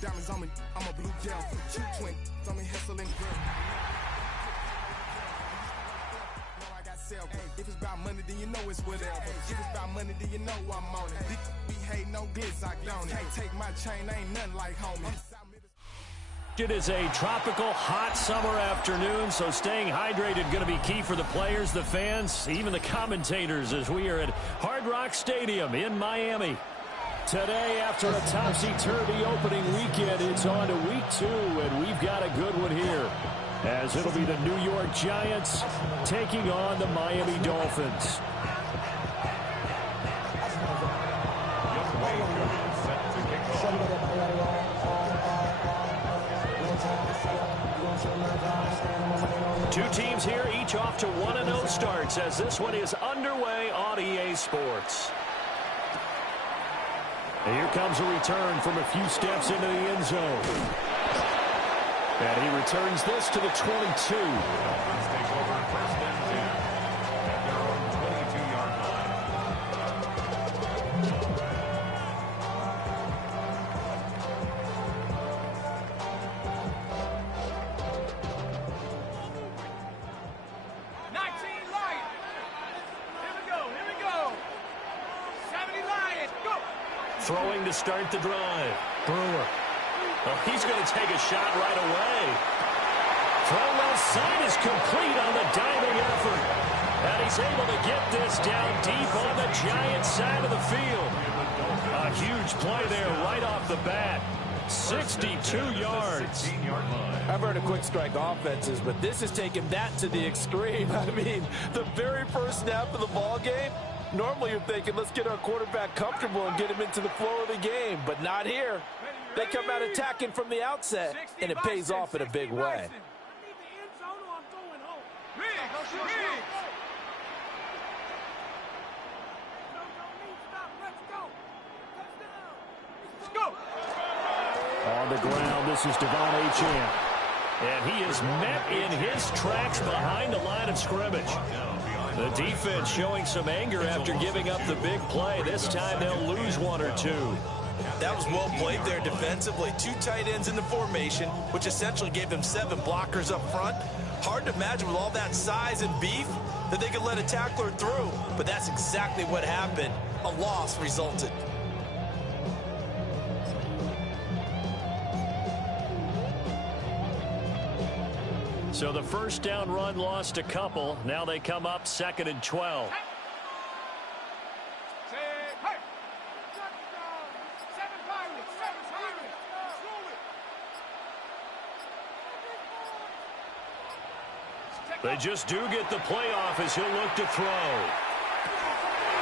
diamonds on me, I'm a blue gel. 220, I'm in hustling girl. If it's about money, then you know it's whatever. If it's about money, then you know I'm on it. We hate no glitz, I don't it. Take my chain, ain't nothing like homie. It is a tropical, hot summer afternoon, so staying hydrated going to be key for the players, the fans, even the commentators as we are at Hard Rock Stadium in Miami. Today, after a topsy-turvy opening weekend, it's on to week 2, and we've got a good one here, as it'll be the New York Giants taking on the Miami Dolphins. Two teams here, each off to 1-0 starts, as this one is underway on EA Sports. And here comes a return from a few steps into the end zone. And he returns this to the 22. Throwing to start the drive. Brewer. Oh, he's going to take a shot right away. Throw left side is complete on the diving effort. And he's able to get this down deep on the Giants side of the field. A huge play there right off the bat. 62 yards. I've heard of quick strike offenses, but this is taking that to the extreme. I mean, the very first snap of the ball game, normally you're thinking, let's get our quarterback comfortable and get him into the flow of the game, but not here. They come out attacking from the outset, and it pays off in a big way. On the ground, this is Devon Achane. And he is met in his tracks behind the line of scrimmage. The defense showing some anger after giving up the big play. This time they'll lose one or two. That was well played there defensively. 2 tight ends in the formation, which essentially gave them 7 blockers up front. Hard to imagine with all that size and beef that they could let a tackler through. But that's exactly what happened. A loss resulted. So the first down run lost a couple. Now they come up 2nd and 12. They just do get the playoff as he'll look to throw.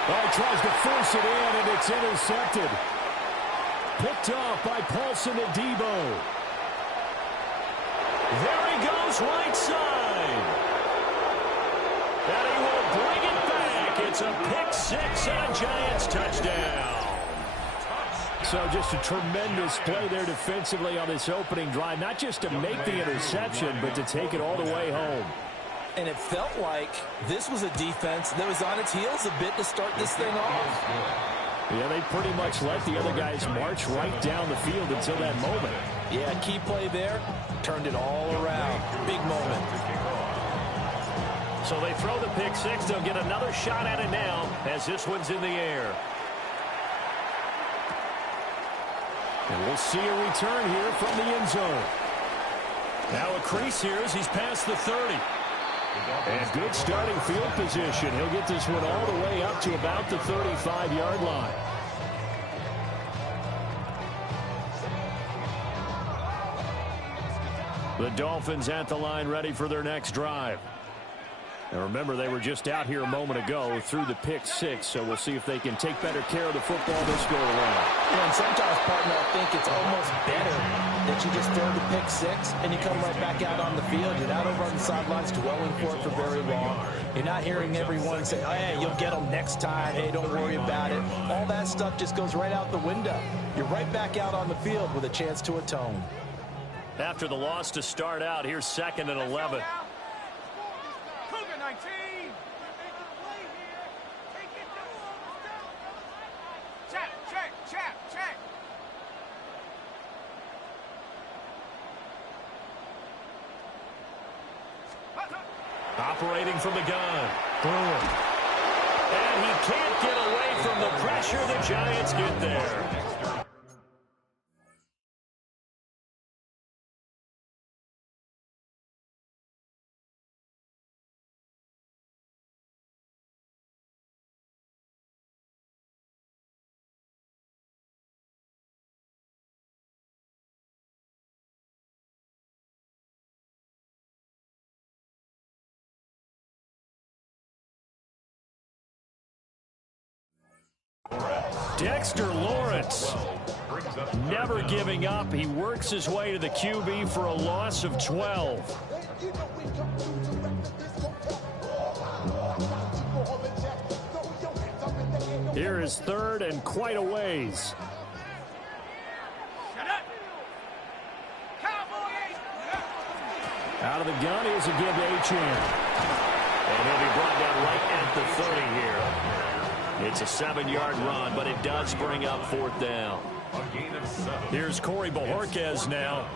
Oh, he tries to force it in, and it's intercepted. Picked off by Paulson Adebo. There he goes, right side. And he will bring it back. It's a pick 6 and a Giants touchdown. So just a tremendous play there defensively on this opening drive. Not just to make the interception, but to take it all the way home. And it felt like this was a defense that was on its heels a bit to start this thing off. Yeah, they pretty much let the other guys march right down the field until that moment. Yeah, key play there. Turned it all around. Big moment. So they throw the pick 6. They'll get another shot at it now as this one's in the air. And we'll see a return here from the end zone. Now a crease here as he's past the 30. And good starting field position. He'll get this one all the way up to about the 35-yard line. The Dolphins at the line ready for their next drive. And remember, they were just out here a moment ago through the pick 6, so we'll see if they can take better care of the football this go around. Yeah, and sometimes, partner, I think it's almost better that you just throw the pick 6 and you come right back out on the field. You're not over on the sidelines dwelling for it for very long. You're not hearing everyone say, hey, you'll get them next time. Hey, don't worry about it. All that stuff just goes right out the window. You're right back out on the field with a chance to atone. After the loss to start out, here's 2nd and 11. Operating from the gun. Boom. And he can't get away from the pressure. The Giants get there. Dexter Lawrence, never giving up. He works his way to the QB for a loss of 12. Here is third and quite a ways. Out of the gun, here's a give to Achane. And he'll be brought down right at the 30 here. It's a 7-yard run, but it does bring up fourth down. Here's Corey Bojorquez now.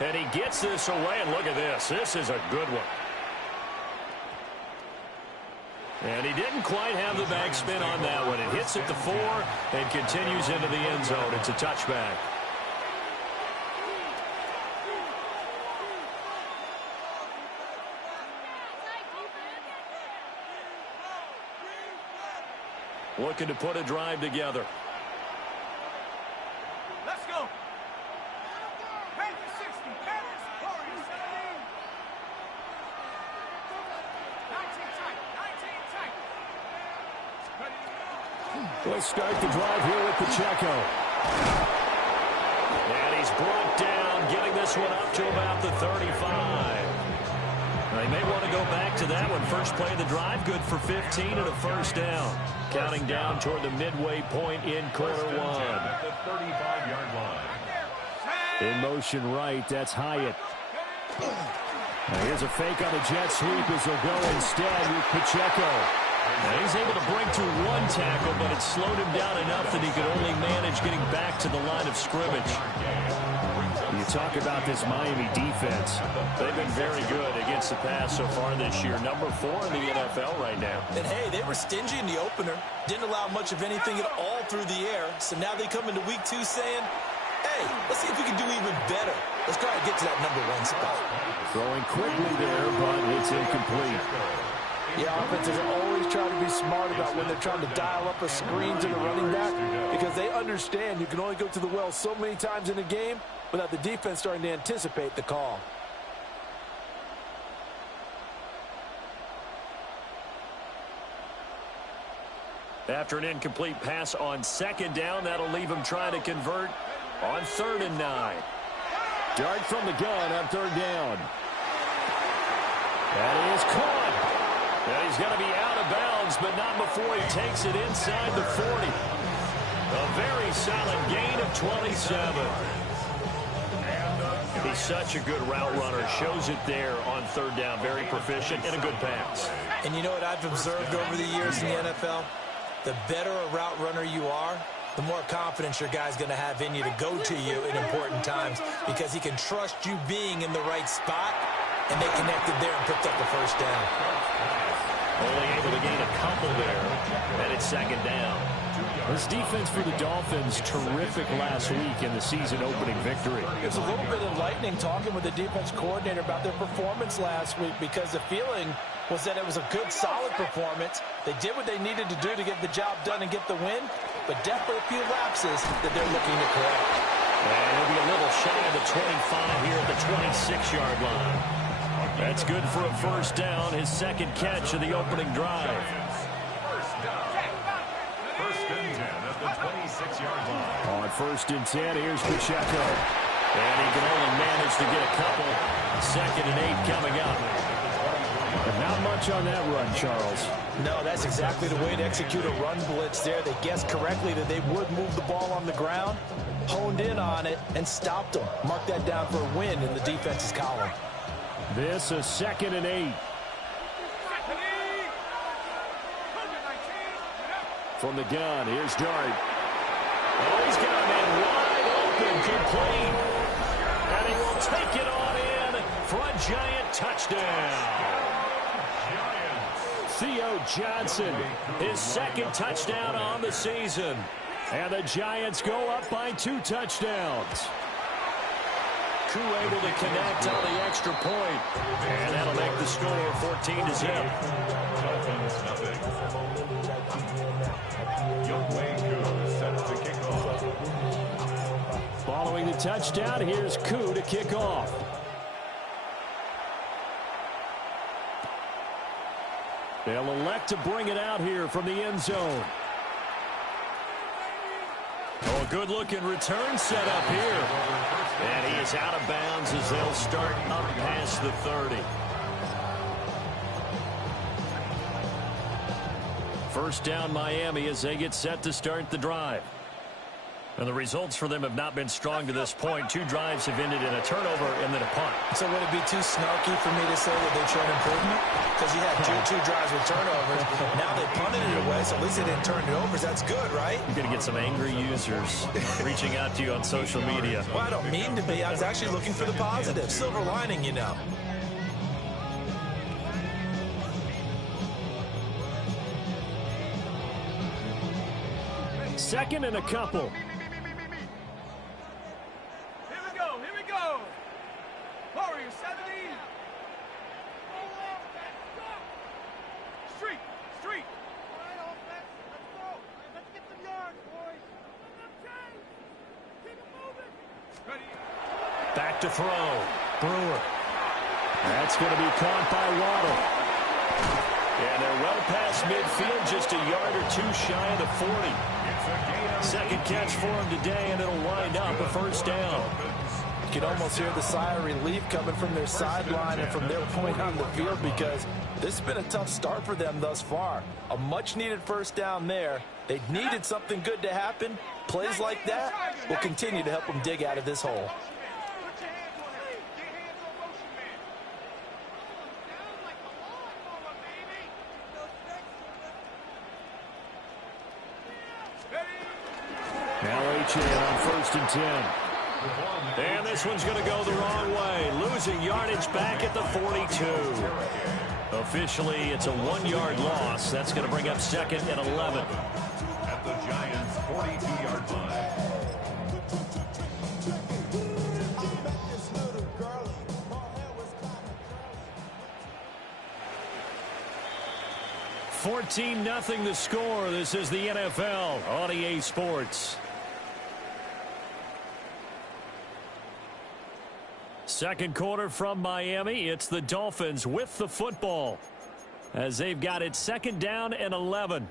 And he gets this away, and look at this. This is a good one. And he didn't quite have the backspin on that one. It hits at the 4 and continues into the end zone. It's a touchback. Looking to put a drive together. Let's go. Panthers 60, Panthers, Warriors 17. 19 tight. Let's start the drive here with Pacheco. And he's brought down, getting this one up to about the 35. They may want to go back to that one. First play of the drive, good for 15 and a first down. Counting down toward the midway point in quarter one. In motion right, that's Hyatt. Now here's a fake on the jet sweep as he'll go instead with Pacheco. Now he's able to break through one tackle, but it slowed him down enough that he could only manage getting back to the line of scrimmage. You talk about this Miami defense. They've been very good against the pass so far this year. Number 4 in the NFL right now. And, hey, they were stingy in the opener. Didn't allow much of anything at all through the air. So now they come into week 2 saying, hey, let's see if we can do even better. Let's try to get to that number 1 spot. Throwing quickly there, but it's incomplete. Yeah, offenses always try to be smart about when they're trying to dial up a screen to the running back because they understand you can only go to the well so many times in a game without the defense starting to anticipate the call. After an incomplete pass on second down, that'll leave him trying to convert on 3rd and 9. Dart from the gun on 3rd down. That is caught. And he's going to be out of bounds, but not before he takes it inside the 40. A very solid gain of 27. He's such a good route runner. Shows it there on 3rd down. Very proficient and a good pass. And you know what I've observed over the years in the NFL? The better a route runner you are, the more confidence your guy's going to have in you to go to you in important times because he can trust you being in the right spot, and they connected there and picked up the first down. Only able to gain a couple there, and it's 2nd down. This defense for the Dolphins, terrific last week in the season-opening victory. It's a little bit enlightening talking with the defense coordinator about their performance last week because the feeling was that it was a good, solid performance. They did what they needed to do to get the job done and get the win, but definitely a few lapses that they're looking to correct. And he'll be a little shy of the 25 here at the 26-yard line. That's good for a first down, his 2nd catch of the opening drive. First and 10 at the 26-yard line. On 1st and 10, here's Pacheco. And he can only manage to get a couple. 2nd and 8 coming up. And not much on that run, Charles. No, that's exactly the way to execute a run blitz there. They guessed correctly that they would move the ball on the ground, honed in on it, and stopped them. Mark that down for a win in the defense's column. This is 2nd and 8. From the gun, here's Dart. Oh, he's got a man wide open, complete. And he will take it on in for a Giant touchdown. Theo Johnson, his second touchdown on the season. And the Giants go up by 2 touchdowns. Koo able to connect on the extra point. And that'll make the score 14-0. Dolphins nothing. Youngway Koo set to kick off. Following the touchdown, here's Koo to kick off. They'll elect to bring it out here from the end zone. Oh, a good-looking return set up here. And he is out of bounds as they'll start up past the 30. First down Miami as they get set to start the drive. And the results for them have not been strong to this point. 2 drives have ended in a turnover and then a punt. So would it be too snarky for me to say that they've shown improvement? Because you had two drives with turnovers. Now they punted it away, so at least they didn't turn it over. That's good, right? You're going to get some angry users reaching out to you on social media. Well, I don't mean to be. I was actually looking for the positive. Silver lining, you know. Second and a couple. Here we go. Warrior 70. Street. All right, offense. Let's go. Let's get some yards, boys. Keep it moving. Ready. Back to throw. Brewer. That's going to be caught by Waddle. And they're well past midfield, just a yard or 2 shy of the 40. Second catch for him today, and it'll wind up a first down. You can almost hear the sigh of relief coming from their sideline and from their point on the field, because this has been a tough start for them thus far. A much-needed first down there. They needed something good to happen. Plays like that will continue to help them dig out of this hole. Now H.A. on 1st and 10. And this one's going to go the wrong way. Losing yardage back at the 42. Officially, it's a 1-yard loss. That's going to bring up 2nd and 11. At the Giants' 42-yard line. $14-0 the score. This is the NFL on EA Sports. Second quarter from Miami. It's the Dolphins with the football as they've got it 2nd down and 11.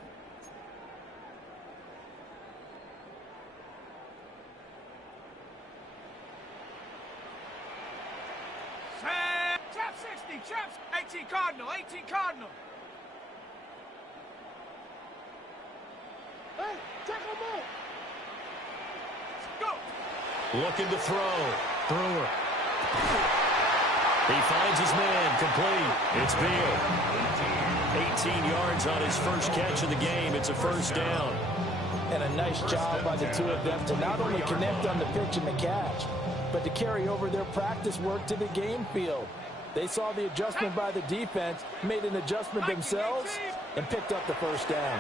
Trap 60. Trap 18 Cardinal. Hey, check them out. Go. Looking to throw. Brewer. He finds his man, complete. It's Beal. 18 yards on his first catch of the game. It's a first down. And a nice job by the 2 of them to not only connect on the pitch and the catch, but to carry over their practice work to the game field. They saw the adjustment by the defense, made an adjustment themselves, and picked up the first down.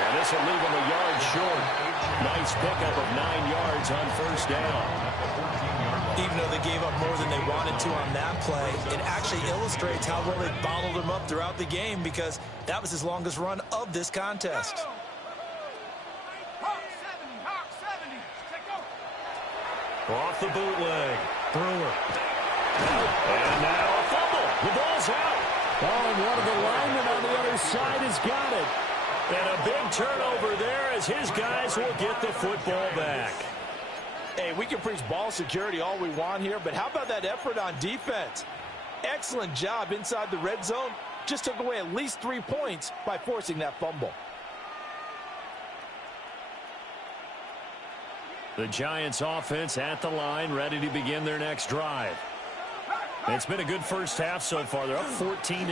And this will leave him a yard short. Nice pickup of 9 yards on first down. Even though they gave up more than they wanted to on that play, it actually illustrates how well they bottled him up throughout the game, because that was his longest run of this contest. Hawk 70. Take over. Off the bootleg. Brewer. And now a fumble. The ball's out. Oh, and one of the linemen on the other side has got it. And a big turnover there as his guys will get the football back. Hey, we can preach ball security all we want here, but how about that effort on defense? Excellent job inside the red zone. Just took away at least 3 points by forcing that fumble. The Giants offense at the line, ready to begin their next drive. It's been a good first half so far. They're up 14-0.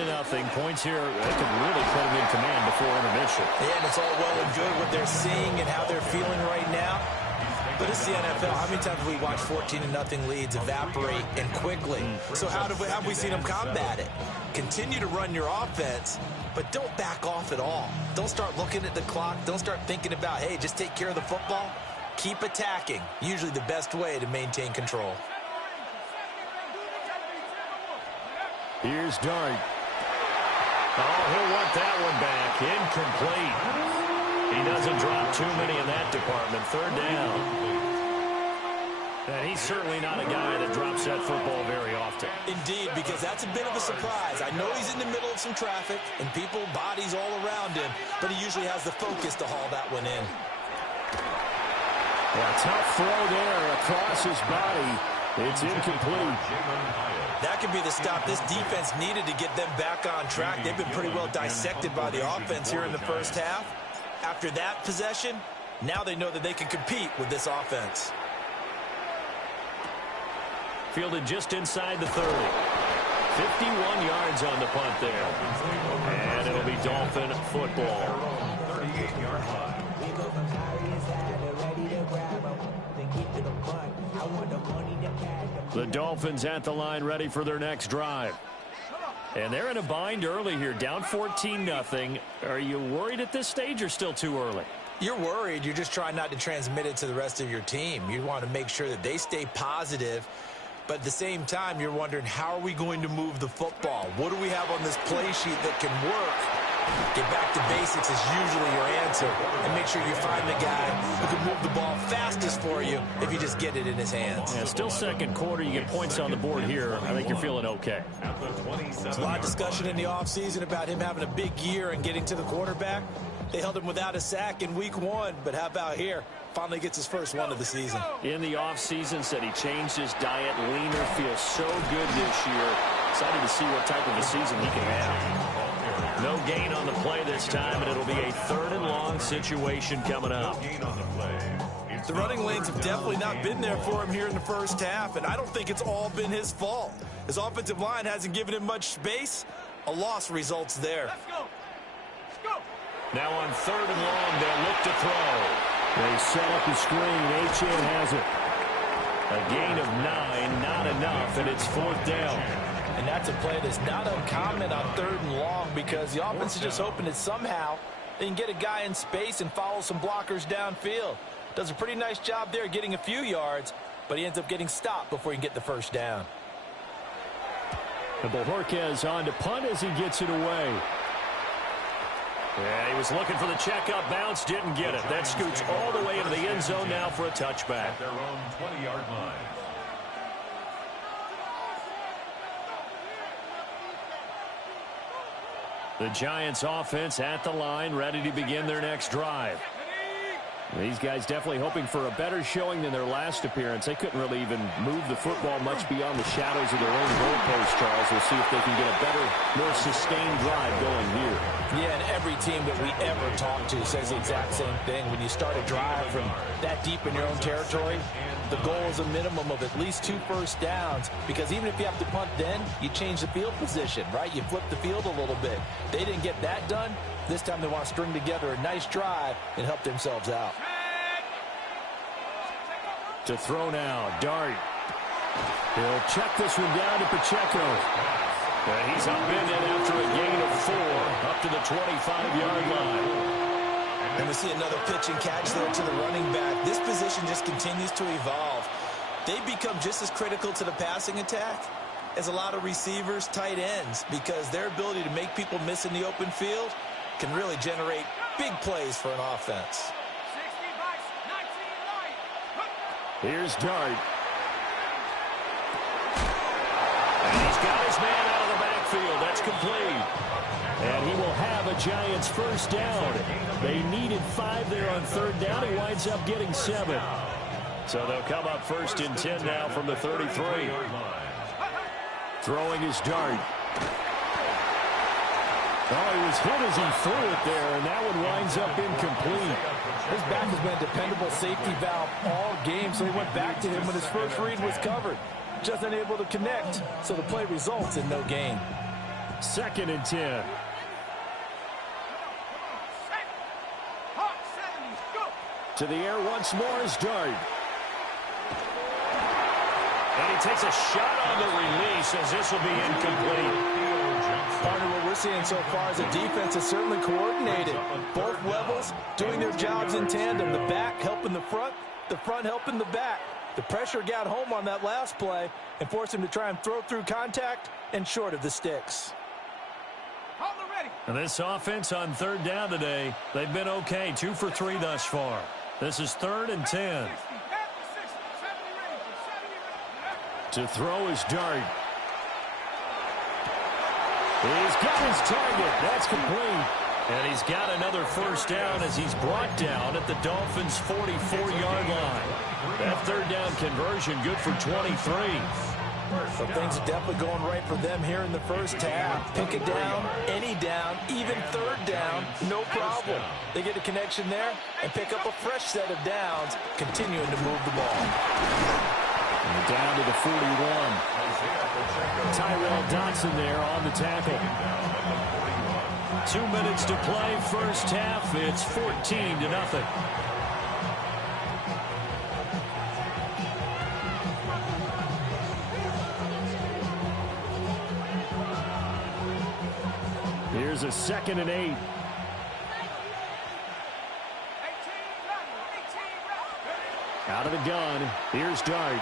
Points here that could really put them in command before intermission. Yeah, and it's all well and good what they're seeing and how they're feeling right now. But it's the NFL. How many times have we watched 14-0 leads evaporate and quickly? So how have we seen them combat it? Continue to run your offense, but don't back off at all. Don't start looking at the clock. Don't start thinking about, hey, just take care of the football. Keep attacking. Usually the best way to maintain control. Here's Dart. Oh, he'll want that one back. Incomplete. He doesn't drop too many in that department. Third down. And he's certainly not a guy that drops that football very often. Indeed, because that's a bit of a surprise. I know he's in the middle of some traffic and people, bodies all around him, but he usually has the focus to haul that one in. A tough throw there across his body. It's incomplete. That could be the stop this defense needed to get them back on track. They've been pretty well dissected by the offense here in the first half. After that possession, now they know that they can compete with this offense. Fielded just inside the 30. 51 yards on the punt there. And it'll be Dolphin football. 38-yard line. The Dolphins at the line ready for their next drive. And they're in a bind early here, down 14-0. Are you worried at this stage or still too early? You're worried. You're just trying not to transmit it to the rest of your team. You want to make sure that they stay positive. But at the same time, you're wondering, how are we going to move the football? What do we have on this play sheet that can work? Get back to basics is usually your answer. And make sure you find the guy who can move the ball fastest for you if you just get it in his hands. Yeah, still second quarter. You get points on the board here. I think you're feeling okay. There's a lot of discussion in the offseason about him having a big year and getting to the quarterback. They held him without a sack in week 1, but how about here? Finally gets his first one of the season. In the offseason, said he changed his diet, leaner, feels so good this year. Excited to see what type of a season he can have. No gain on the play this time, and it'll be a 3rd and long situation coming up. The running lanes have definitely not been there for him here in the first half, and I don't think it's all been his fault. His offensive line hasn't given him much space. A loss results there. Let's go. Let's go. Now on 3rd and long, they'll look to throw. They set up the screen. Achane has it. A gain of 9, not enough, and it's 4th down. And that's a play that's not uncommon on 3rd and long because the offense is just hoping that somehow they can get a guy in space and follow some blockers downfield. Does a pretty nice job there getting a few yards, but he ends up getting stopped before he can get the first down. And Bojorquez on to punt as he gets it away. Yeah, he was looking for the checkup bounce, didn't get it. That scoots all the way into the end zone now for a touchback. At their own 20-yard line. The Giants offense at the line, ready to begin their next drive. These guys definitely hoping for a better showing than their last appearance. They couldn't really even move the football much beyond the shadows of their own goalpost, Charles. We'll see if they can get a better, more sustained drive going here. Yeah, and every team that we ever talk to says the exact same thing. When you start a drive from that deep in your own territory, the goal is a minimum of at least 2 first downs, because even if you have to punt then, you change the field position, right? You flip the field a little bit. They didn't get that done. This time they want to string together a nice drive and help themselves out. To throw now, Dart. He'll check this one down to Pacheco. And he's upended after a gain of 4 up to the 25-yard line. And we see another pitch and catch there to the running back. This position just continues to evolve. They become just as critical to the passing attack as a lot of receivers, tight ends, because their ability to make people miss in the open field can really generate big plays for an offense. Here's Dart. And he's got his man out of the backfield. That's complete. And he will have a Giants first down. They needed 5 there on 3rd down. He winds up getting 7. So they'll come up 1st and 10 now from the 33. Throwing his Dart. Oh, he was hit as he threw it there, and that one winds up incomplete. His back has been a dependable safety valve all game, so he went back to him when his first read was covered. just unable to connect, so the play results in no gain. 2nd and 10. To the air once more is Dart. And he takes a shot on the release as this will be incomplete. Partner, what we're seeing so far is the defense is certainly coordinated. Both levels doing their jobs in tandem. The back helping the front helping the back. The pressure got home on that last play and forced him to try and throw through contact and short of the sticks. And this offense on 3rd down today, they've been okay. 2 for 3 thus far. This is 3rd and 10. To throw is Dart. He's got his target. That's complete. And he's got another first down as he's brought down at the Dolphins' 44-yard line. That 3rd down conversion good for 23. So things are definitely going right for them here in the first half. Pick it down, any down, even 3rd down, no problem. They get a connection there and pick up a fresh set of downs, continuing to move the ball. And down to the 41. Tyrell Dodson there on the tackle. 2 minutes to play, first half. It's 14-0. Here's a 2nd and 8. Out of the gun. Here's Dart.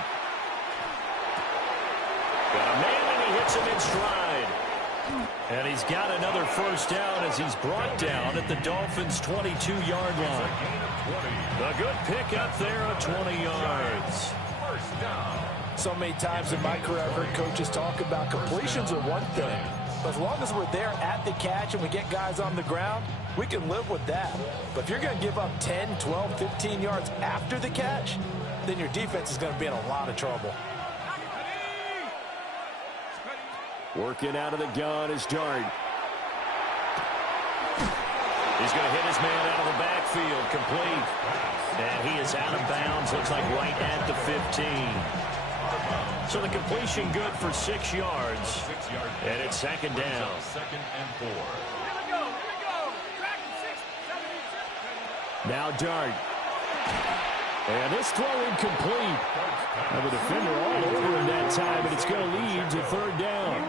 Got a man, and he hits him in stride. And he's got another first down as he's brought down at the Dolphins' 22-yard line. A good pick up there of 20 yards. So many times in my career I've heard coaches talk about completions are one thing. But as long as we're there at the catch and we get guys on the ground, we can live with that. But if you're going to give up 10, 12, 15 yards after the catch, then your defense is going to be in a lot of trouble. Working out of the gun is Dart. He's going to hit his man out of the backfield, complete. And he is out of bounds, looks like right at the 15. So the completion good for 6 yards. And it's 2nd down. 2nd and 4. Now Dart. And this throw incomplete. Now the defender all over him that time, but it's going to lead to 3rd down.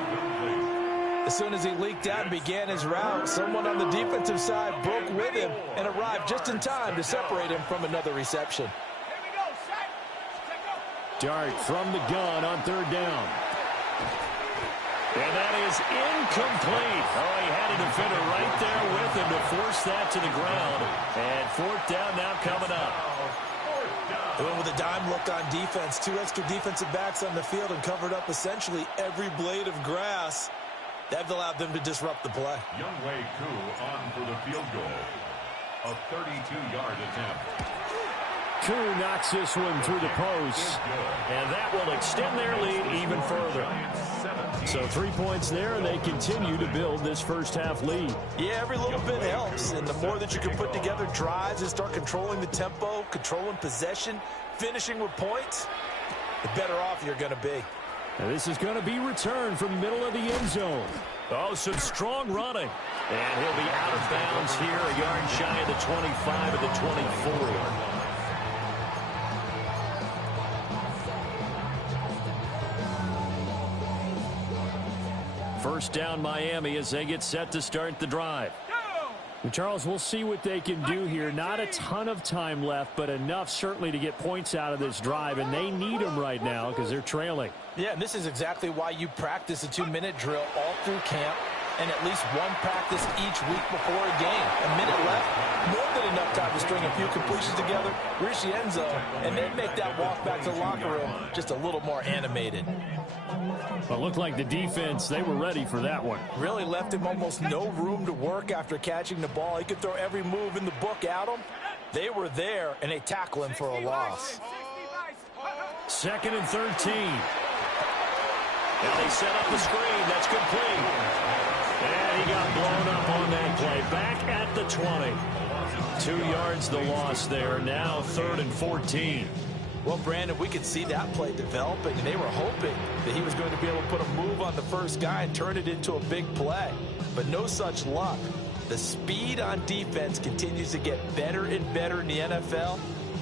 As soon as he leaked out and began his route, someone on the defensive side broke with him and arrived just in time to separate him from another reception. Dart from the gun on 3rd down. And that is incomplete. Oh, he had a defender right there with him to force that to the ground. And 4th down now coming up. They went with a dime look on defense. 2 extra defensive backs on the field and covered up essentially every blade of grass. That allowed them to disrupt the play. Youngwei Koo on for the field goal. A 32-yard attempt. Koo knocks this one through the post. And that will extend their lead even further. So 3 points there, and they continue to build this first half lead. Yeah, every little bit helps. And the more that you can put together drives and start controlling the tempo, controlling possession, finishing with points, the better off you're going to be. And this is going to be returned from the middle of the end zone. Oh, some strong running. And he'll be out of bounds here, a yard shy of the 25 of the 24. First down Miami as they get set to start the drive. And Charles, we'll see what they can do here. Not a ton of time left, but enough certainly to get points out of this drive, and they need them right now because they're trailing. Yeah, and this is exactly why you practice a 2-minute drill all through camp and at least one practice each week before a game. A minute left, more than enough time to string a few completions together, reach the end zone, and then make that walk back to the locker room just a little more animated. But looked like the defense, they were ready for that one. Really left him almost no room to work after catching the ball. He could throw every move in the book at him. They were there, and they tackle him for a loss. 2nd and 13. And they set up the screen. That's complete. And he got blown up on that play. Back at the 20. 2 yards the loss there. Now 3rd and 14. Well, Brandon, we could see that play developing, and they were hoping that he was going to be able to put a move on the first guy and turn it into a big play. But no such luck. The speed on defense continues to get better and better in the NFL.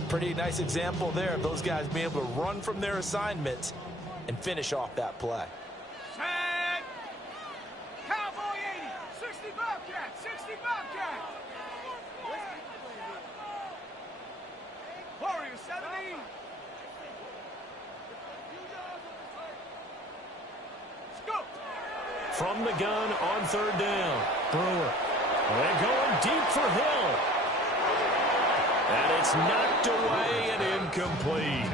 Pretty nice example there of those guys being able to run from their assignments and finish off that play. Set. Cowboy 80. 60 Bobcat. 60 Bobcat. Warrior 70. Scoop. From the gun on third down. Brewer. They're going deep for Hill. And it's knocked away and incomplete.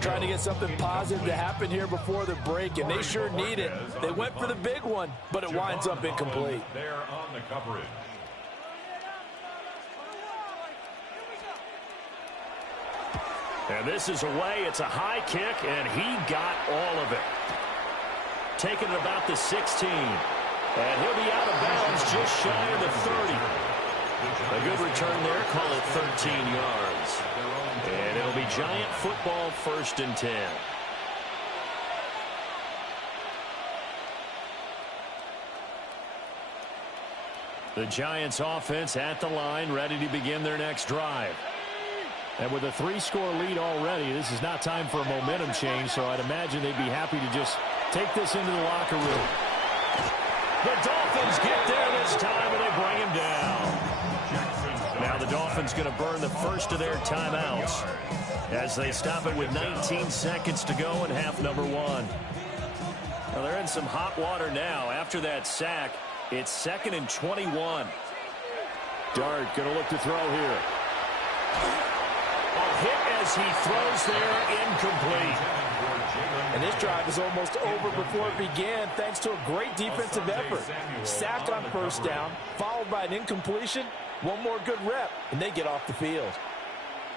Trying to get something positive to happen here before the break, and they sure need it. They went for the big one, but it winds up incomplete. There on the coverage. And this is away. It's a high kick, and he got all of it. Taking it about the 16. And he'll be out of bounds just shy of the 30. A good return there. Call it 13 yards. And it'll be Giant football, 1st and 10. The Giants offense at the line, ready to begin their next drive. And with a 3-score lead already, this is not time for a momentum change, so I'd imagine they'd be happy to just take this into the locker room. The Dolphins get there this time, and they bring him down. Now the Dolphins going to burn the first of their timeouts as they stop it with 19 seconds to go in half number 1. Well, they're in some hot water now. After that sack, it's 2nd and 21. Dart going to look to throw here. A hit as he throws there, incomplete. And this drive is almost over before it began thanks to a great defensive effort. Sack on first down, followed by an incompletion. One more good rep, and they get off the field.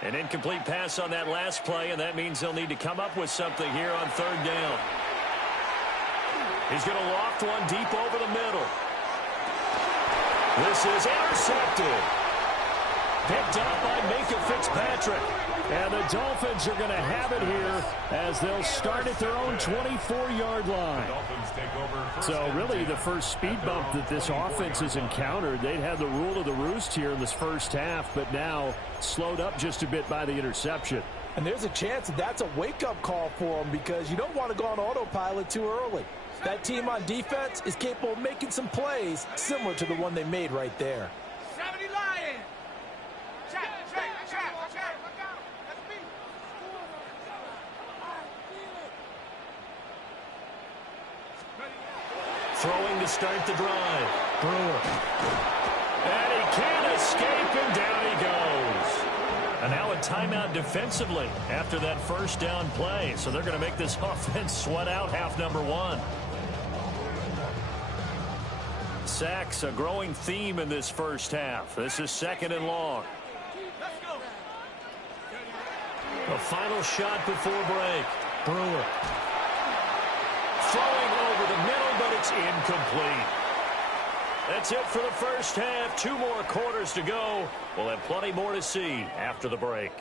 An incomplete pass on that last play, and that means they'll need to come up with something here on third down. He's going to loft one deep over the middle. This is intercepted. Picked up by Minka Fitzpatrick. And the Dolphins are going to have it here as they'll start at their own 24-yard line. So really the first speed bump that this offense has encountered. They'd had the rule of the roost here in this first half, but now slowed up just a bit by the interception. And there's a chance that that's a wake-up call for them because you don't want to go on autopilot too early. That team on defense is capable of making some plays similar to the one they made right there. 70 Lions. Check. Throwing to start the drive. Brewer. And he can't escape, and down he goes. And now a timeout defensively after that first down play. So they're going to make this offense sweat out half number 1. Sacks, a growing theme in this first half. This is 2nd and long. A final shot before break. Brewer. Throwing over the middle, but it's incomplete. That's it for the first half. 2 more quarters to go. We'll have plenty more to see after the break.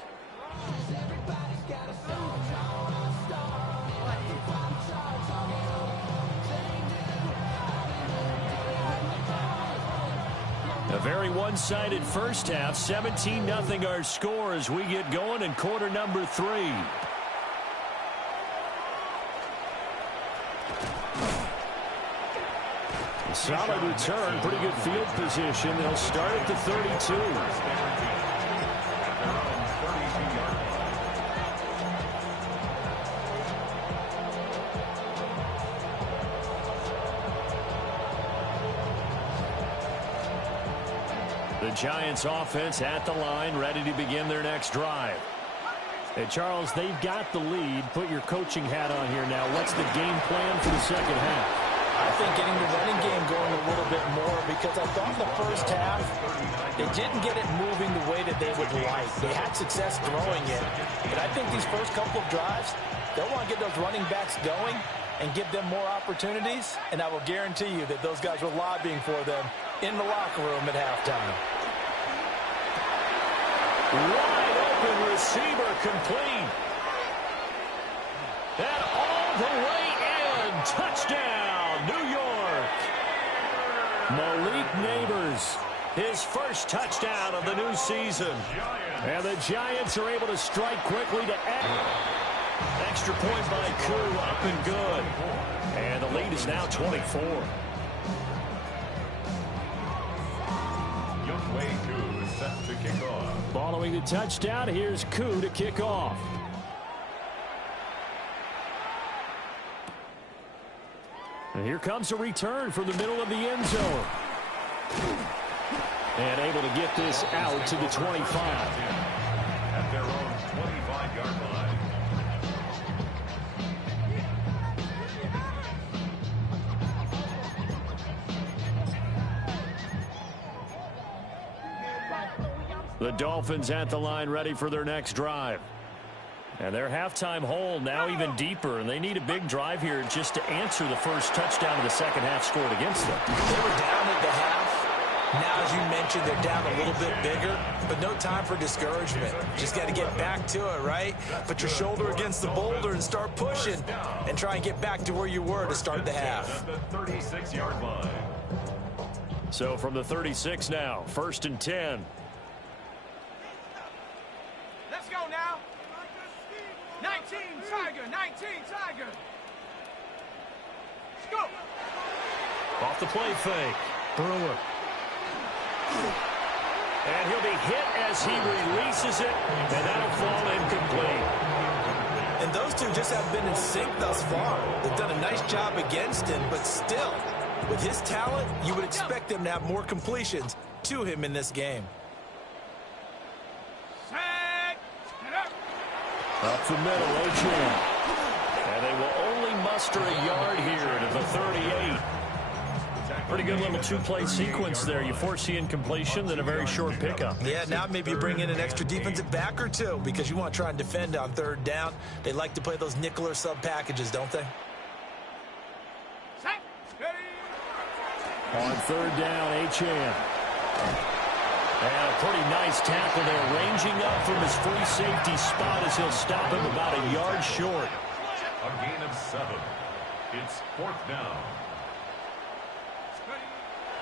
A very one-sided first half. 17-0 our score as we get going in quarter number 3. Solid return, pretty good field position. They'll start at the 32. The Giants offense at the line, ready to begin their next drive. Hey, Charles, they've got the lead. Put your coaching hat on here now. What's the game plan for the second half? I think getting the running game going a little bit more because I thought in the first half they didn't get it moving the way that they would like. They had success throwing it, but I think these first couple of drives, they'll want to get those running backs going and give them more opportunities, and I will guarantee you that those guys were lobbying for them in the locker room at halftime. Wide open. open receiver complete. And all the way in. Touchdown, New York. Malik Neighbors, his first touchdown of the new season. And the Giants are able to strike quickly to add. Extra point by Koo, up and good. And the lead is now 24. Youngway Koo is set to kick off. Following the touchdown, here's Koo to kick off. And here comes a return from the middle of the end zone. And able to get this out to the 25. At their own 25-yard line. The Dolphins at the line ready for their next drive. And their halftime hole now even deeper, and they need a big drive here just to answer the first touchdown of the second half scored against them. They were down at the half. Now, as you mentioned, they're down a little bit bigger, but no time for discouragement. Just got to get back to it, right? Put your shoulder against the boulder and start pushing and try and get back to where you were to start the half. At the 36-yard line. So from the 36 now, 1st and 10. Let's go now. 19 Tiger, 19 Tiger. Let's go. Off the play fake. Brewer. And he'll be hit as he releases it, and that'll fall incomplete. And those two just haven't been in sync thus far. They've done a nice job against him, but still, with his talent, you would expect them to have more completions to him in this game. Up the middle, Achan. And they will only muster a yard here to the 38. Pretty good little two-play sequence there. You force the incompletion, then a very short pickup. Yeah, now maybe you bring in an extra defensive back or two because you want to try and defend on 3rd down. They like to play those nickel or sub packages, don't they? On 3rd down, Achan. And a pretty nice tackle there, ranging up from his free safety spot as he'll stop him about a yard short. A gain of 7. It's 4th down.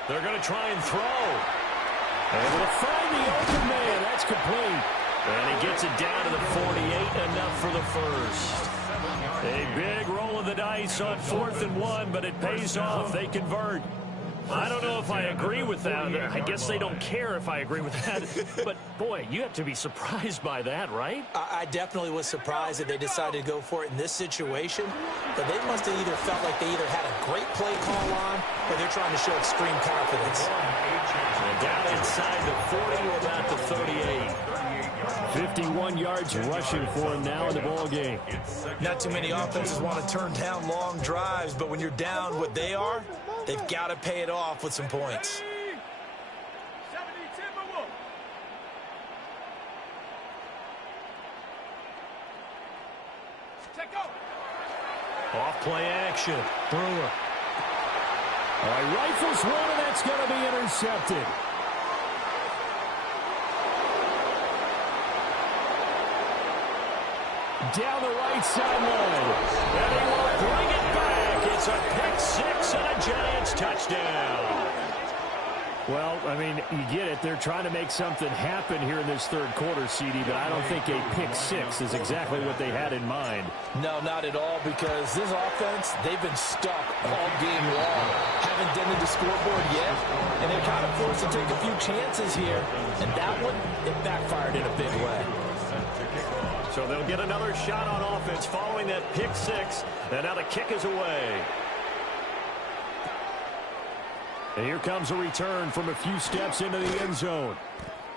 They're going to try and throw. Able to find the open man. That's complete. And he gets it down to the 48, enough for the first. A big roll of the dice on 4th and 1, but it pays off. They convert. I don't know if I agree with that. I guess they don't care if I agree with that. But, boy, you have to be surprised by that, right? I definitely was surprised that they decided to go for it in this situation. But they must have either felt like they either had a great play call on or they're trying to show extreme confidence. And down inside the 40 or about the 38. 51 yards rushing for him now in the ball game. Not too many offenses want to turn down long drives, but when you're down what they are, they've got to pay it off with some points. Off play action. Brewer. All right, rifles one, and that's going to be intercepted. Down the right sideline. And he will bring it back. It's a pick six and a Giants touchdown. Well, I mean, you get it. They're trying to make something happen here in this 3rd quarter, CD, but I don't think a pick six is exactly what they had in mind. No, not at all, because this offense, they've been stuck all game long. Haven't dented the scoreboard yet, and they're kind of forced to take a few chances here. And that one, it backfired in a big way. So they'll get another shot on offense following that pick six, and now the kick is away. And here comes a return from a few steps into the end zone.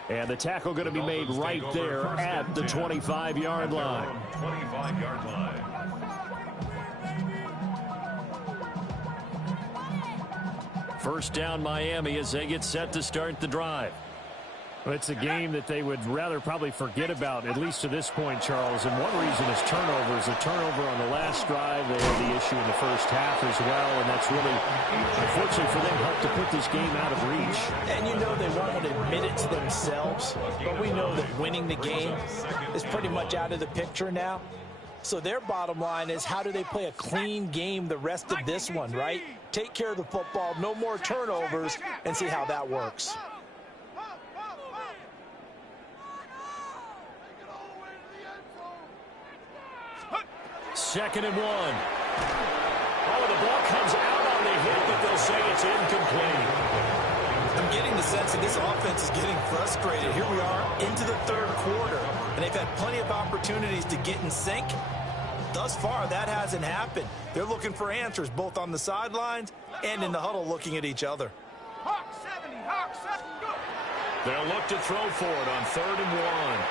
And the tackle going to be made right there at the 25-yard line. 25-yard line. First down Miami as they get set to start the drive. It's a game that they would rather probably forget about, at least to this point, Charles. And one reason is turnovers. A turnover on the last drive. They had the issue in the first half as well, and that's really, unfortunately for them, helped to put this game out of reach. And you know they won't admit it to themselves, but we know that winning the game is pretty much out of the picture now. So their bottom line is, how do they play a clean game the rest of this one, right? Take care of the football, no more turnovers, and see how that works. Second and 1. Oh, the ball comes out on the hit, but they'll say it's incomplete. I'm getting the sense that this offense is getting frustrated. Here we are into the third quarter, and they've had plenty of opportunities to get in sync. Thus far, that hasn't happened. They're looking for answers both on the sidelines and in the huddle looking at each other. They'll look to throw for it on 3rd and 1.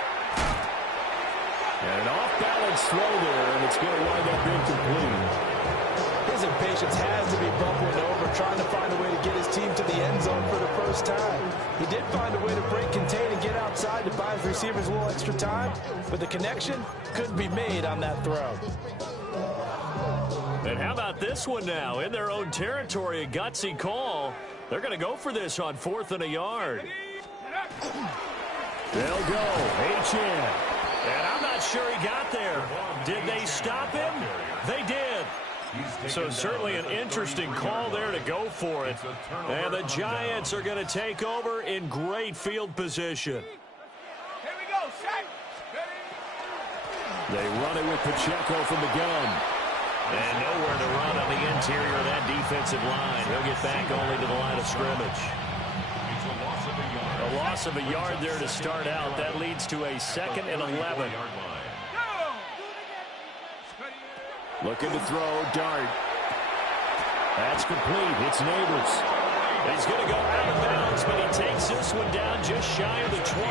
And an off-balance throw there, and it's going to wind up incomplete. His impatience has to be bubbling over, trying to find a way to get his team to the end zone for the first time. He did find a way to break, contain, and get outside to buy his receivers a little extra time, but the connection couldn't be made on that throw. And how about this one now? In their own territory, a gutsy call. They're going to go for this on 4th and a yard. They'll go. H.N. And I'm not sure he got there. Did they stop him? They did. So certainly an interesting call there to go for it. And the Giants are going to take over in great field position. They run it with Pacheco from the gun. And nowhere to run on the interior of that defensive line. He'll get back only to the line of scrimmage. A loss of a yard there to start out. That leads to a 2nd and 11. Looking to throw, Dart. That's complete. It's Neighbors. He's going to go out of bounds, but he takes this one down just shy of the 20.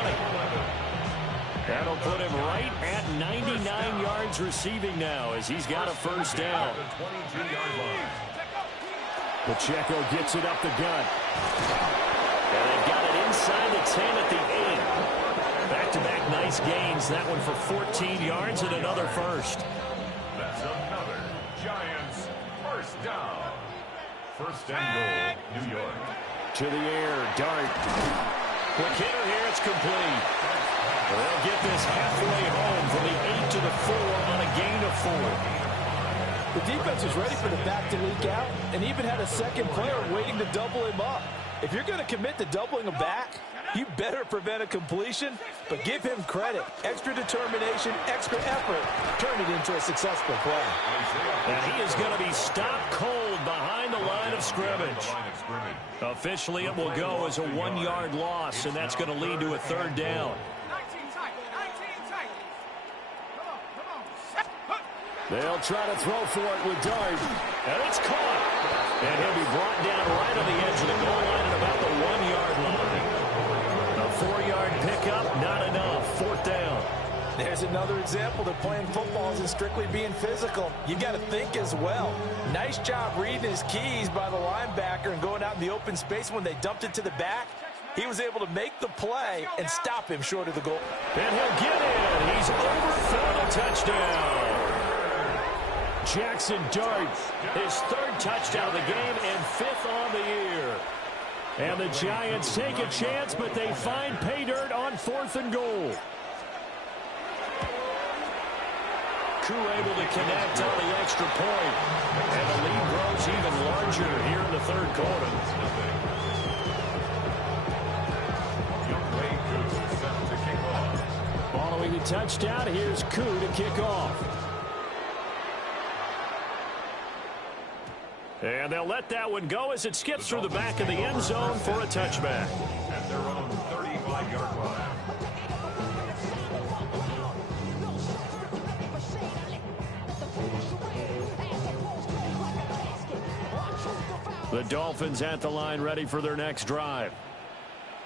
That'll put him right at 99 yards receiving now as he's got a first down. Pacheco gets it up the gut. And they've got it inside the 10 at the 8. Back-to-back nice gains. That one for 14 yards and another first. That's another Giants first down. 1st and goal, New York. To the air, Dart. Quick hitter here, it's complete. They'll get this halfway home from the 8 to the 4 on a gain of 4. The defense was ready for the back to leak out and even had a second player waiting to double him up. If you're going to commit to doubling a back, you better prevent a completion, but give him credit. Extra determination, extra effort, turn it into a successful play. And he is going to be stopped cold behind the line of scrimmage. Officially, it will go as a 1-yard loss, and that's going to lead to a 3rd down. They'll try to throw for it with Dart. And it's caught. And he'll be brought down right on the edge of the goal line at about the 1-yard line. A 4-yard pickup, not enough. 4th down. There's another example that playing football isn't strictly being physical. You got to think as well. Nice job reading his keys by the linebacker and going out in the open space when they dumped it to the back. He was able to make the play and stop him short of the goal. And he'll get in. He's overthrown a touchdown. Jackson Dart, his 3rd touchdown of the game and 5th on the year. And the Giants take a chance, but they find pay dirt on 4th and goal. Koo able to connect on the extra point. And the lead grows even larger here in the 3rd quarter. Following the touchdown, here's Koo to kick off. And they'll let that one go as it skips through the back of the end zone for a touchback. At their own 35-yard line. The Dolphins at the line ready for their next drive.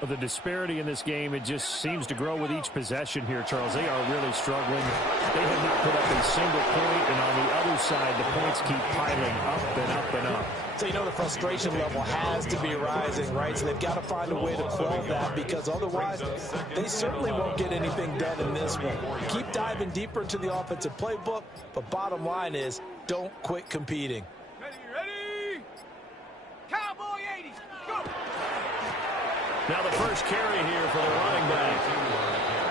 The disparity in this game, it just seems to grow with each possession here, Charles. They are really struggling. They have not put up a single point, and on the other side, the points keep piling up and up and up. So you know the frustration level has to be rising, right? So they've got to find a way to quell that, because otherwise they certainly won't get anything done in this one. Keep diving deeper into the offensive playbook, but bottom line is don't quit competing. Ready? Cowboy 80s, go! Now the first carry here for the running back.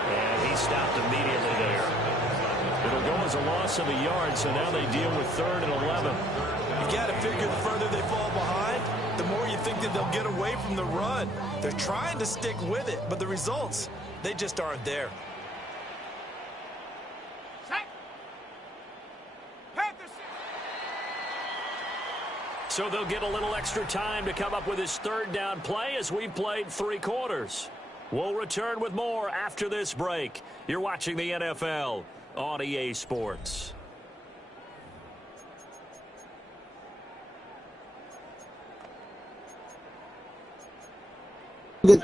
And he stopped immediately there. It'll go as a loss of a yard, so now they deal with 3rd and 11. You got to figure the further they fall behind, the more you think that they'll get away from the run. They're trying to stick with it, but the results, they just aren't there. So they'll get a little extra time to come up with his 3rd down play as we've played 3 quarters. We'll return with more after this break. You're watching the NFL on EA Sports. Good.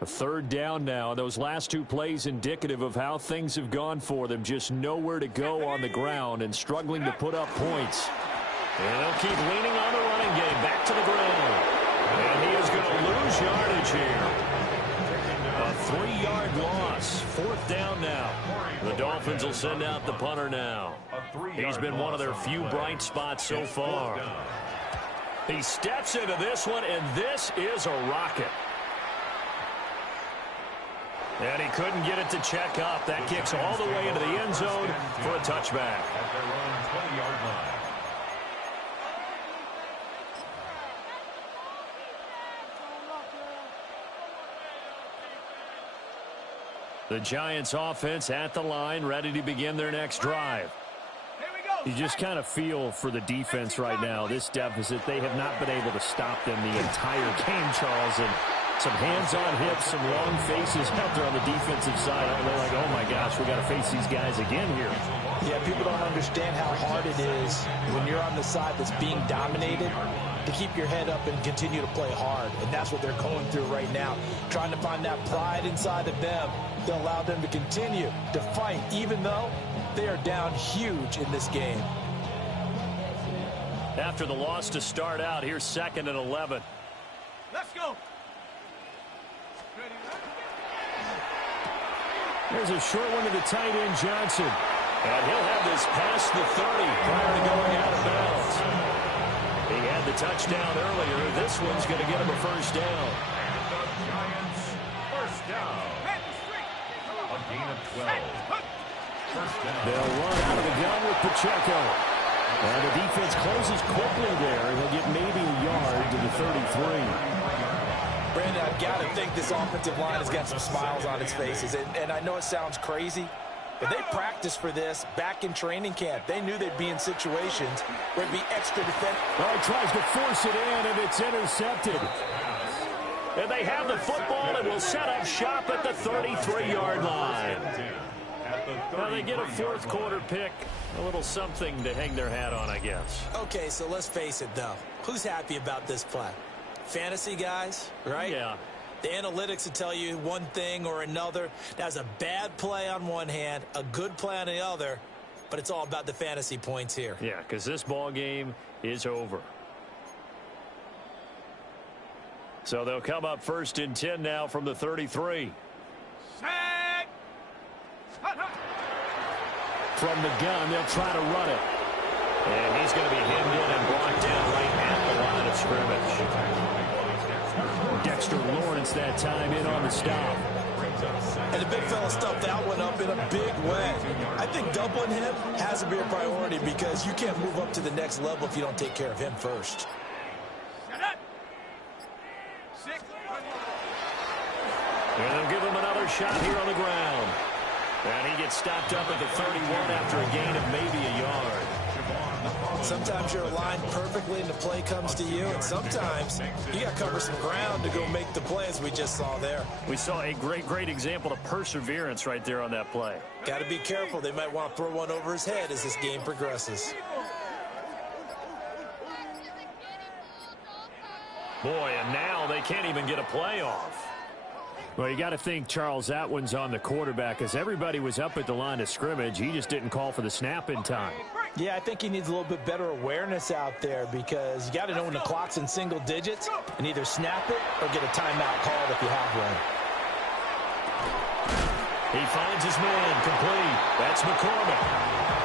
A 3rd down now. Those last 2 plays indicative of how things have gone for them. Just nowhere to go on the ground and struggling to put up points. And they'll keep leaning on the running game. Back to the ground. And he is going to lose yardage here. A 3-yard loss. 4th down now. The Dolphins will send out the punter now. He's been one of their few bright spots so far. He steps into this one, and this is a rocket. And he couldn't get it to check up. That kicks all the way into the end zone for a touchback. At their own 20-yard line. The Giants offense at the line, ready to begin their next drive. You just kind of feel for the defense right now. This deficit, they have not been able to stop them the entire game, Charles. And some hands on hips, some long faces out there on the defensive side. They're like, oh, my gosh, we got to face these guys again here. Yeah, people don't understand how hard it is when you're on the side that's being dominated to keep your head up and continue to play hard. And that's what they're going through right now, trying to find that pride inside of them to allow them to continue to fight, even though they are down huge in this game. After the loss to start out, here's 2nd and 11. Let's go. There's a short one to the tight end, Johnson. And he'll have this past the 30 prior to going out of bounds. He had the touchdown earlier. This one's going to get him a 1st down. And the Giants, 1st down. A gain of 12. 1st down. They'll run out of the gun with Pacheco. And the defense closes quickly there. They'll get maybe a yard to the 33. Brandon, I've got to think this offensive line has got some smiles on its faces. And I know it sounds crazy, but they practiced for this back in training camp. They knew they'd be in situations where it'd be extra defense. Well, he tries to force it in, and it's intercepted. And they have the football and will set up shop at the 33-yard line. Now they get a 4th quarter pick. A little something to hang their hat on, I guess. Okay, so let's face it, though. Who's happy about this play? Fantasy guys, right? Yeah. The analytics will tell you one thing or another. That's a bad play on one hand, a good play on the other, but it's all about the fantasy points here. Yeah, because this ball game is over. So they'll come up 1st and 10 now from the 33. From the gun, they'll try to run it. And he's going to be hemmed in and brought down right at the line of scrimmage. Dexter Lawrence that time in on the stop. And the big fella stuffed that one up in a big way. I think doubling him has to be a priority because you can't move up to the next level if you don't take care of him first. And they'll give him another shot here on the ground. And he gets stopped up at the 31 after a gain of maybe a yard. Sometimes you're aligned perfectly and the play comes to you, and sometimes you got to cover some ground to go make the play, as we just saw there. We saw a great example of perseverance right there on that play. Got to be careful. They might want to throw one over his head as this game progresses. Boy, and now they can't even get a play off. Well, you got to think, Charles, that one's on the quarterback, as everybody was up at the line of scrimmage. He just didn't call for the snap in time. Yeah, I think he needs a little bit better awareness out there, because you got to know when the clock's in single digits and either snap it or get a timeout called if you have one. He finds his man complete. That's McCormick.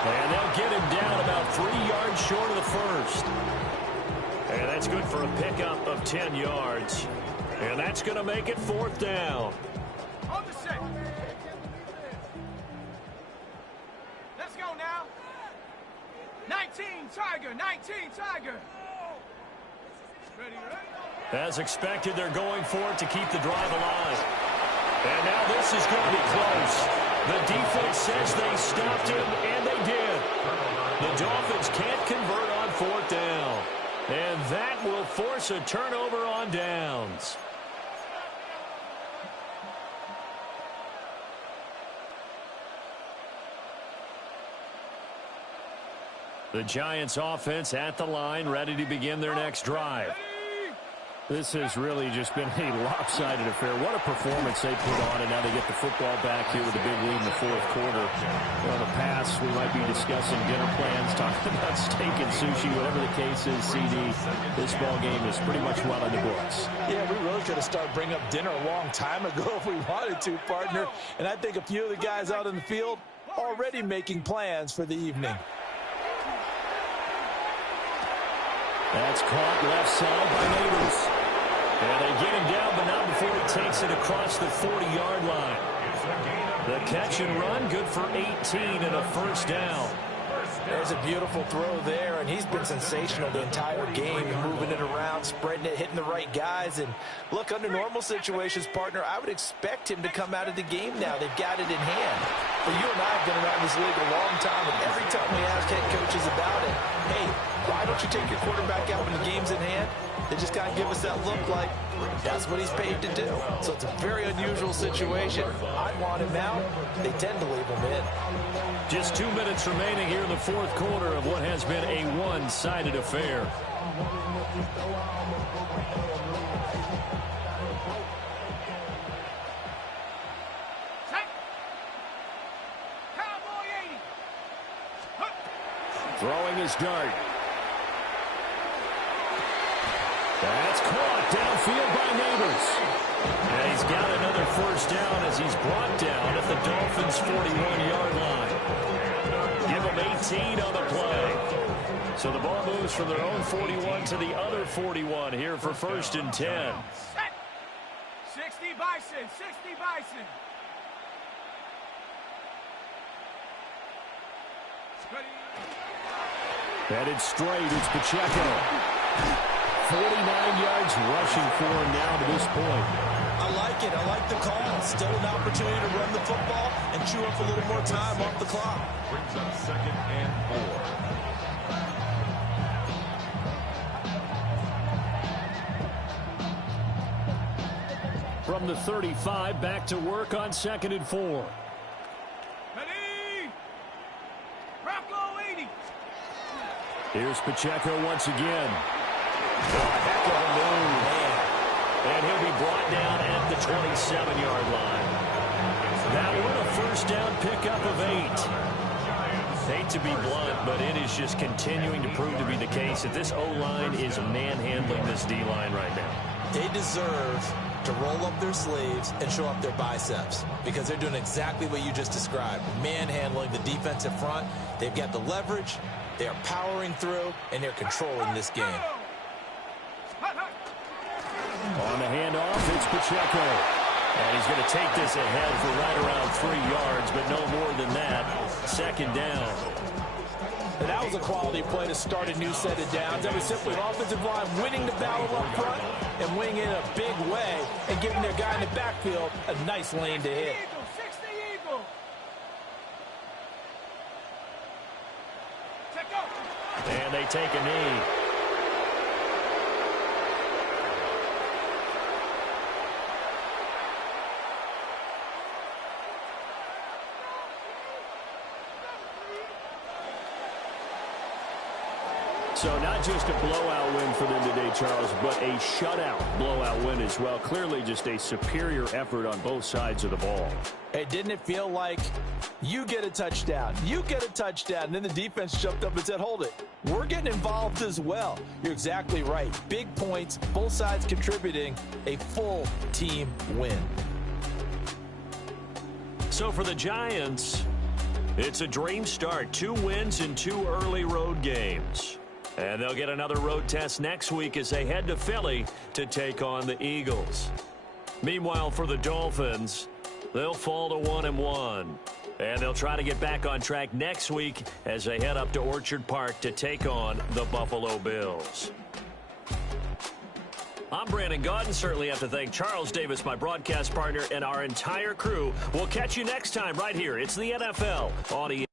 And they'll get him down about 3 yards short of the first. And that's good for a pickup of 10 yards. And that's going to make it 4th down. On the set. Let's go now. 19 Tiger, 19 Tiger. Ready, right? As expected, they're going for it to keep the drive alive. And now this is going to be close. The defense says they stopped him, and they did. The Dolphins can't convert on 4th down. And that will force a turnover on downs. The Giants offense at the line, ready to begin their next drive. This has really just been a lopsided affair. What a performance they put on, and now they get the football back here with a big lead in the 4th quarter. On the pass, we might be discussing dinner plans, talking about steak and sushi, whatever the case is, CD. This ball game is pretty much well in the books. Yeah, we really could have started bringing up dinner a long time ago if we wanted to, partner. And I think a few of the guys out in the field already making plans for the evening. That's caught left side by Neighbors. And they get him down, but not before he takes it across the 40-yard line. The catch and run, good for 18 and a 1st down. There's a beautiful throw there, and he's been sensational the entire game, moving it around, spreading it, hitting the right guys. And look, under normal situations, partner, I would expect him to come out of the game now. They've got it in hand. But you and I have been around this league a long time, and every time we ask head coaches about it, hey, why don't you take your quarterback out when the game's in hand? They just kind of give us that look like that's what he's paid to do. So it's a very unusual situation. I'd want him out. They tend to leave him in. Just 2 minutes remaining here in the 4th quarter of what has been a one-sided affair. Throwing his dart. That's caught downfield by Neighbors. And he's got another 1st down as he's brought down at the Dolphins' 41-yard line. Give them 18 on the play. So the ball moves from their own 41 to the other 41 here for 1st and 10. 60 Bison, 60 Bison. Headed straight, it's Pacheco. 49 yards rushing for him now to this point. I like it. I like the call. Still an opportunity to run the football and chew up a little more time off the clock. Brings up 2nd and 4. From the 35, back to work on 2nd and 4. Ready? Rocco 80. Here's Pacheco once again. Heck of a move. And he'll be brought down at the 27-yard line. That one a 1st down pickup of 8. Hate to be blunt, but it is just continuing to prove to be the case that this O-line is manhandling this D-line right now. They deserve to roll up their sleeves and show up their biceps, because they're doing exactly what you just described. Manhandling the defensive front. They've got the leverage. They are powering through, and they're controlling this game. On the handoff, it's Pacheco. And he's going to take this ahead for right around 3 yards, but no more than that. 2nd down. And that was a quality play to start a new set of downs. That was simply an offensive line winning the battle up front and winning in a big way and giving their guy in the backfield a nice lane to hit. Eagle, 60 Eagle. Check out. And they take a knee. So not just a blowout win for them today, Charles, but a shutout blowout win as well. Clearly just a superior effort on both sides of the ball. Hey, didn't it feel like you get a touchdown, and then the defense jumped up and said, hold it, we're getting involved as well. You're exactly right. Big points, both sides contributing, a full team win. So for the Giants, it's a dream start. 2 wins in 2 early road games. And they'll get another road test next week as they head to Philly to take on the Eagles. Meanwhile, for the Dolphins, they'll fall to 1-1. And they'll try to get back on track next week as they head up to Orchard Park to take on the Buffalo Bills. I'm Brandon Gaudin. Certainly have to thank Charles Davis, my broadcast partner, and our entire crew. We'll catch you next time right here. It's the NFL on ESPN.